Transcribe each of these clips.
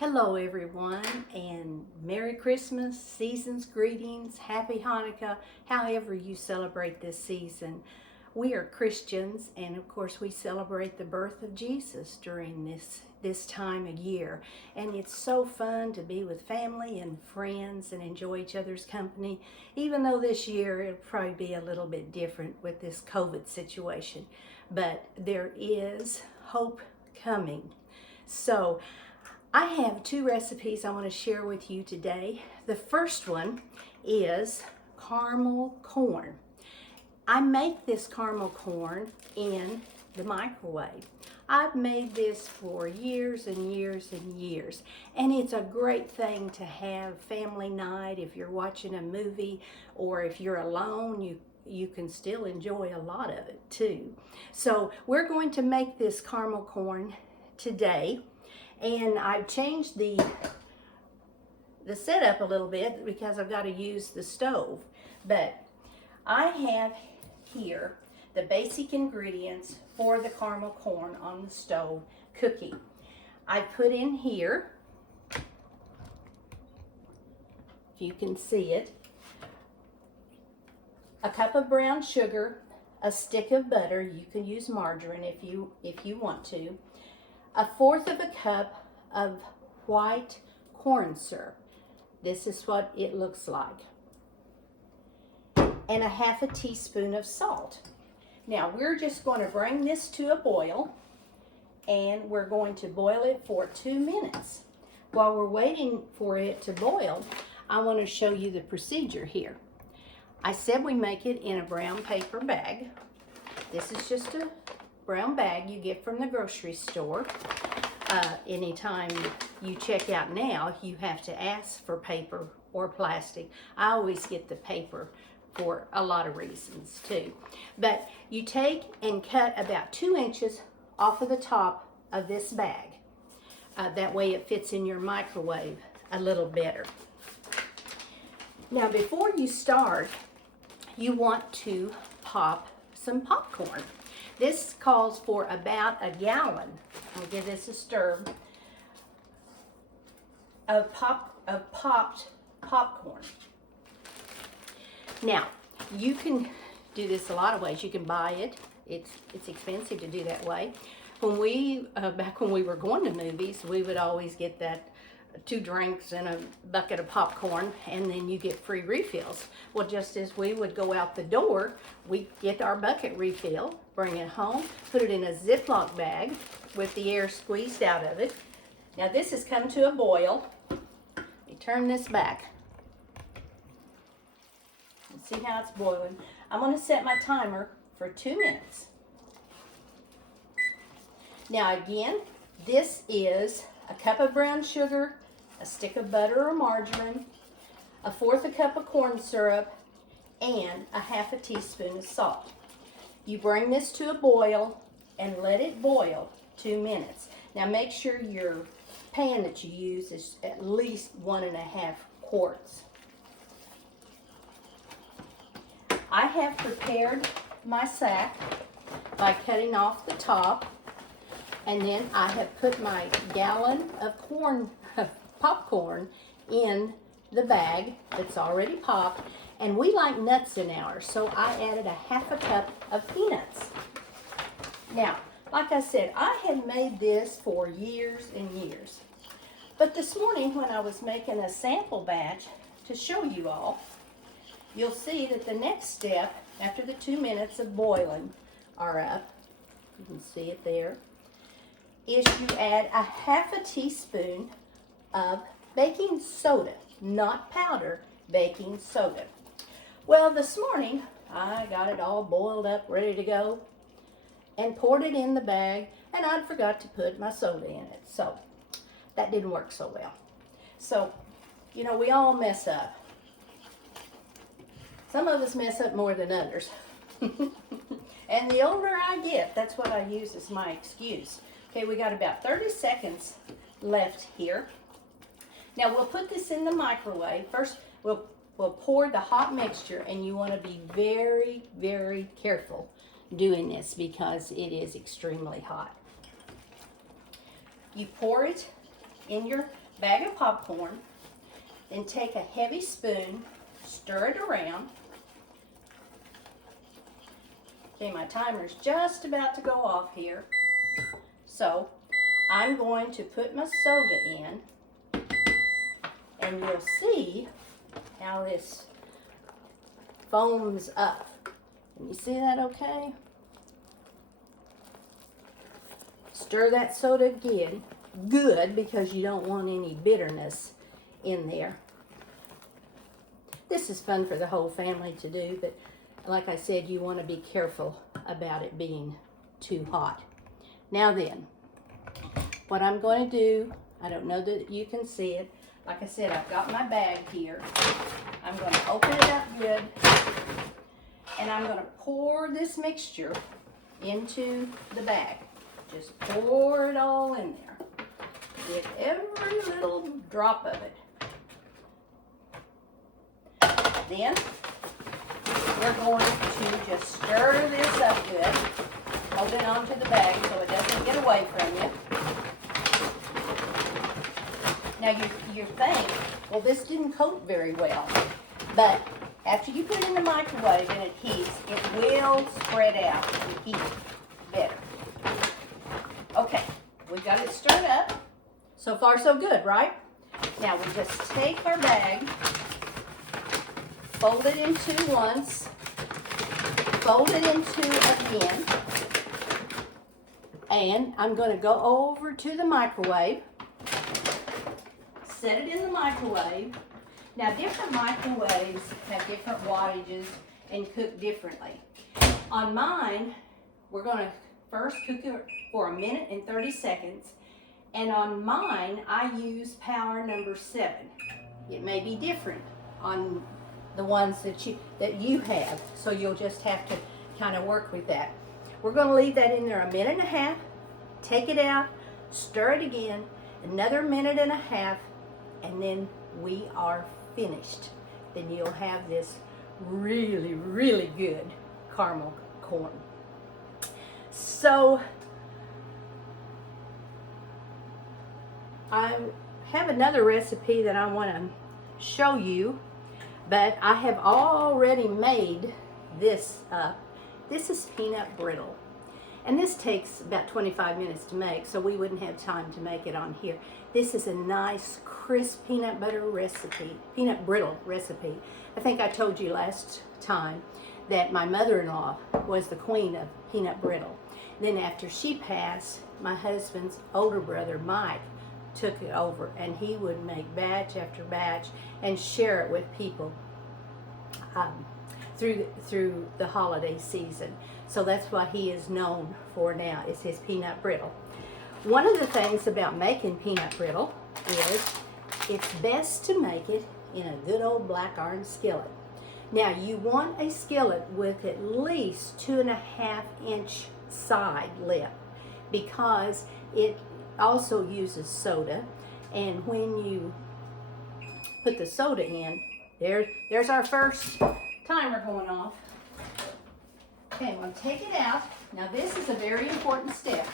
Hello everyone, and Merry Christmas, season's greetings, Happy Hanukkah, however you celebrate this season. We are Christians, and of course we celebrate the birth of Jesus during this time of year. And it's so fun to be with family and friends and enjoy each other's company, even though this year it'll probably be a little bit different with this COVID situation. But there is hope coming. So I have two recipes I want to share with you today. The first one is caramel corn. I make this caramel corn in the microwave. I've made this for years and years and years, and it's a great thing to have family night if you're watching a movie, or if you're alone, you can still enjoy a lot of it too. So we're going to make this caramel corn today. And I've changed the setup a little bit because I've got to use the stove. But I have here the basic ingredients for the caramel corn on the stove cooking. I put in here, if you can see it, a cup of brown sugar, a stick of butter. You can use margarine if you want to. 1/4 of a cup of white corn syrup. This is what it looks like. And 1/2 teaspoon of salt. Now we're just going to bring this to a boil, and we're going to boil it for 2 minutes. While we're waiting for it to boil, I want to show you the procedure here. I said we make it in a brown paper bag. This is just a brown bag you get from the grocery store. Anytime you check out now, you have to ask for paper or plastic. I always get the paper for a lot of reasons too. But you take and cut about 2 inches off of the top of this bag. That way it fits in your microwave a little better. Now before you start, you want to pop some popcorn. This calls for about a gallon. I'll give this a stir of popped popcorn. Now, you can do this a lot of ways. You can buy it. It's expensive to do that way. Back when we were going to movies, we would always get that 2 drinks and a bucket of popcorn, and then you get free refills. Well, just as we would go out the door, we get our bucket refill, bring it home, put it in a Ziploc bag with the air squeezed out of it. Now this has come to a boil. Let me turn this back. See how it's boiling. I'm going to set my timer for 2 minutes. Now again, this is a cup of brown sugar, a stick of butter or margarine, 1/4 a cup of corn syrup, and 1/2 teaspoon of salt. You bring this to a boil and let it boil 2 minutes. Now make sure your pan that you use is at least 1.5 quarts. I have prepared my sack by cutting off the top, and then I have put my gallon of popcorn in the bag that's already popped. And we like nuts in ours, so I added 1/2 cup of peanuts. Now, like I said, I had made this for years and years. But this morning when I was making a sample batch to show you all, you'll see that the next step, after the 2 minutes of boiling are up, you can see it there, is you add 1/2 teaspoon of baking soda, not powder, baking soda. Well, this morning I got it all boiled up, ready to go, and poured it in the bag, and I forgot to put my soda in it. So that didn't work so well. So, you know, we all mess up. Some of us mess up more than others. And the older I get, that's what I use as my excuse. Okay, we got about 30 seconds left here. Now we'll put this in the microwave. First, we'll pour the hot mixture, and you want to be very, very careful doing this because it is extremely hot. You pour it in your bag of popcorn, then take a heavy spoon, stir it around. Okay, my timer's just about to go off here. So I'm going to put my soda in, and you'll see how this foams up. Can you see that okay? Stir that soda again, good, because you don't want any bitterness in there. This is fun for the whole family to do, but like I said, you want to be careful about it being too hot. Now then, what I'm going to do, I don't know that you can see it. Like I said, I've got my bag here. I'm going to open it up good, and I'm going to pour this mixture into the bag. Just pour it all in there. Get every little drop of it. Then we're going to just stir this up good, holding on to the bag so it doesn't get away from you. Now you think, well, this didn't coat very well, but after you put it in the microwave and it heats, it will spread out and heat better. Okay, we've got it stirred up. So far so good, right? Now we just take our bag, fold it into once, fold it into again, and I'm going to go over to the microwave, set it in the microwave. Now different microwaves have different wattages and cook differently. On mine, we're going to first cook it for 1 minute and 30 seconds. And on mine, I use power number 7. It may be different on the ones that you have, so you'll just have to kind of work with that. We're going to leave that in there 1.5 minutes, take it out, stir it again, another 1.5 minutes, and then we are finished. Then you'll have this really, really good caramel corn. So I have another recipe that I want to show you, but I have already made this up. This is peanut brittle, and this takes about 25 minutes to make, so we wouldn't have time to make it on here. This is a nice crisp peanut brittle recipe. I think I told you last time that my mother-in-law was the queen of peanut brittle. Then after she passed, my husband's older brother, Mike, took it over, and he would make batch after batch and share it with people through the holiday season. So that's what he is known for now, is his peanut brittle. One of the things about making peanut brittle is it's best to make it in a good old black iron skillet. Now you want a skillet with at least 2.5 inch side lip, because it also uses soda, and when you put the soda in, there's our first timer going off. Okay, I'm going to take it out. Now this is a very important step.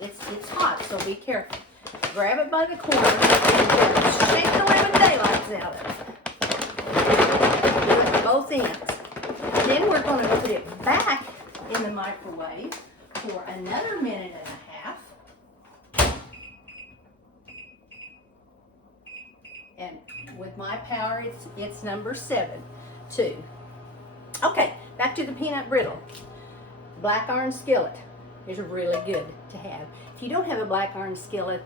It's hot, so be careful. Grab it by the corner and shake the living daylights out of it. Do it both ends. Then we're going to put it back in the microwave for another 1.5 minutes. And with my power, it's number 7 too. Okay, back to the peanut brittle. Black iron skillet is really good to have. If you don't have a black iron skillet,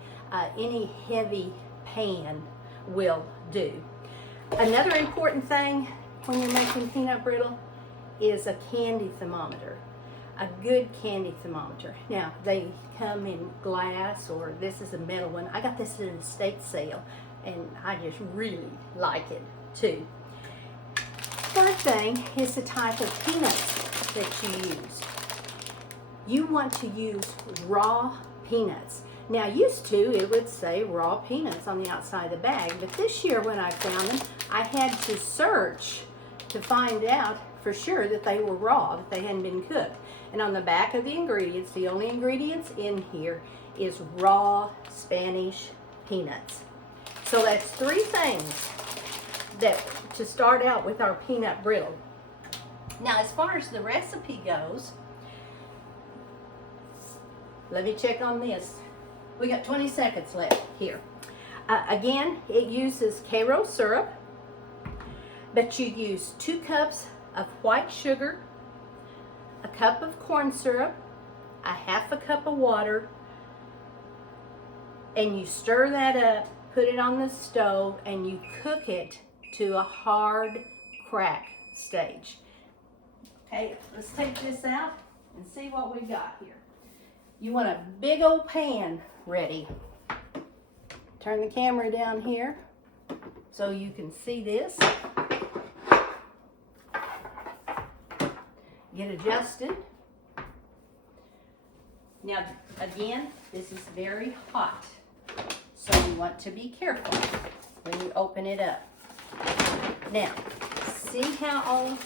any heavy pan will do. Another important thing when you're making peanut brittle is a candy thermometer. A good candy thermometer. Now, they come in glass, or this is a metal one. I got this at an estate sale, and I just really like it too. Third thing is the type of peanuts that you use. You want to use raw peanuts. Now, used to, it would say raw peanuts on the outside of the bag, but this year when I found them, I had to search to find out for sure that they were raw, that they hadn't been cooked. And on the back of the ingredients, the only ingredients in here is raw Spanish peanuts. So that's 3 things that to start out with our peanut brittle. Now, as far as the recipe goes, let me check on this. We got 20 seconds left here. Again, it uses kernel syrup, but you use 2 cups of white sugar, a cup of corn syrup, a half a cup of water, and you stir that up, put it on the stove, and you cook it to a hard crack stage. Okay, let's take this out and see what we got here. You want a big old pan ready. Turn the camera down here so you can see this. Get adjusted. Now, again, this is very hot, so you want to be careful when you open it up. Now, see how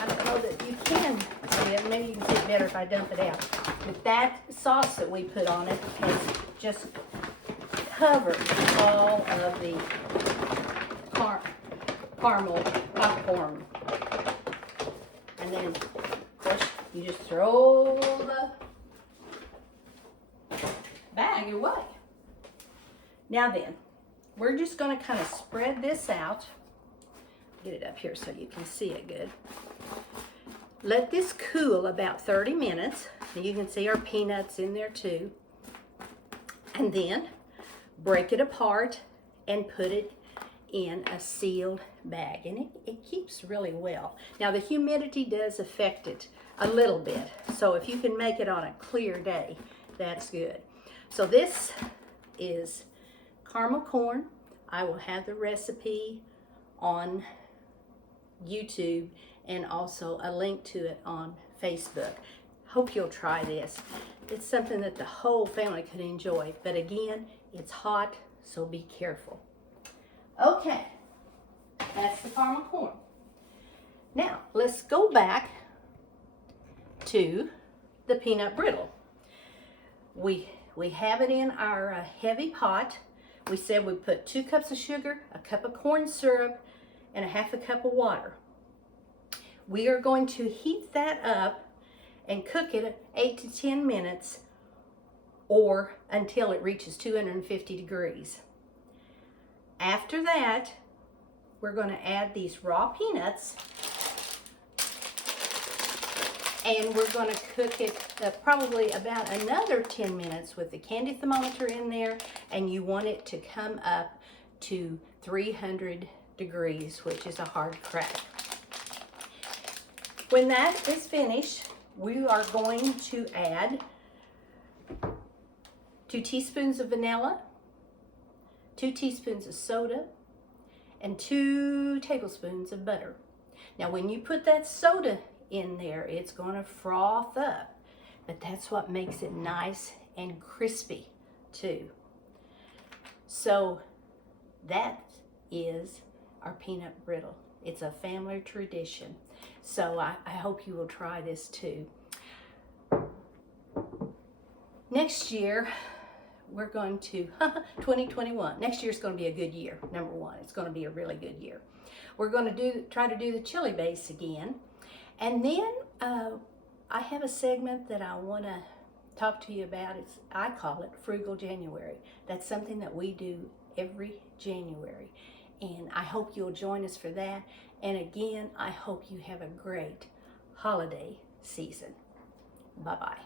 I don't know that you can see it. Maybe you can see it better if I dump it out. But that sauce that we put on it has just covered all of the caramel popcorn. And then, of course, you just throw the bag away. Now then, we're just going to kind of spread this out. Get it up here so you can see it good. Let this cool about 30 minutes. And you can see our peanuts in there too. And then break it apart and put it in a sealed bag. And it keeps really well. Now the humidity does affect it a little bit. So if you can make it on a clear day, that's good. So this is caramel corn. I will have the recipe on YouTube and also a link to it on Facebook. Hope you'll try this. It's something that the whole family could enjoy, but again, it's hot, so be careful. Okay, that's the caramel corn. Now, let's go back to the peanut brittle. We have it in our heavy pot. We said we put 2 cups of sugar, a cup of corn syrup, and a half a cup of water. We are going to heat that up and cook it 8 to 10 minutes or until it reaches 250 degrees. After that, we're going to add these raw peanuts and we're going to cook it probably about another 10 minutes with the candy thermometer in there, and you want it to come up to 300 degrees, which is a hard crack. When that is finished, we are going to add 2 teaspoons of vanilla, 2 teaspoons of soda, and 2 tablespoons of butter. Now when you put that soda in there, it's going to froth up, but that's what makes it nice and crispy too. So that is our peanut brittle. It's a family tradition. So I hope you will try this too. Next year, we're going to, 2021, next year's going to be a good year, number one. It's going to be a really good year. We're going to try to do the chili base again. And then I have a segment that I want to talk to you about. I call it Frugal January. That's something that we do every January. And I hope you'll join us for that. And again, I hope you have a great holiday season. Bye-bye.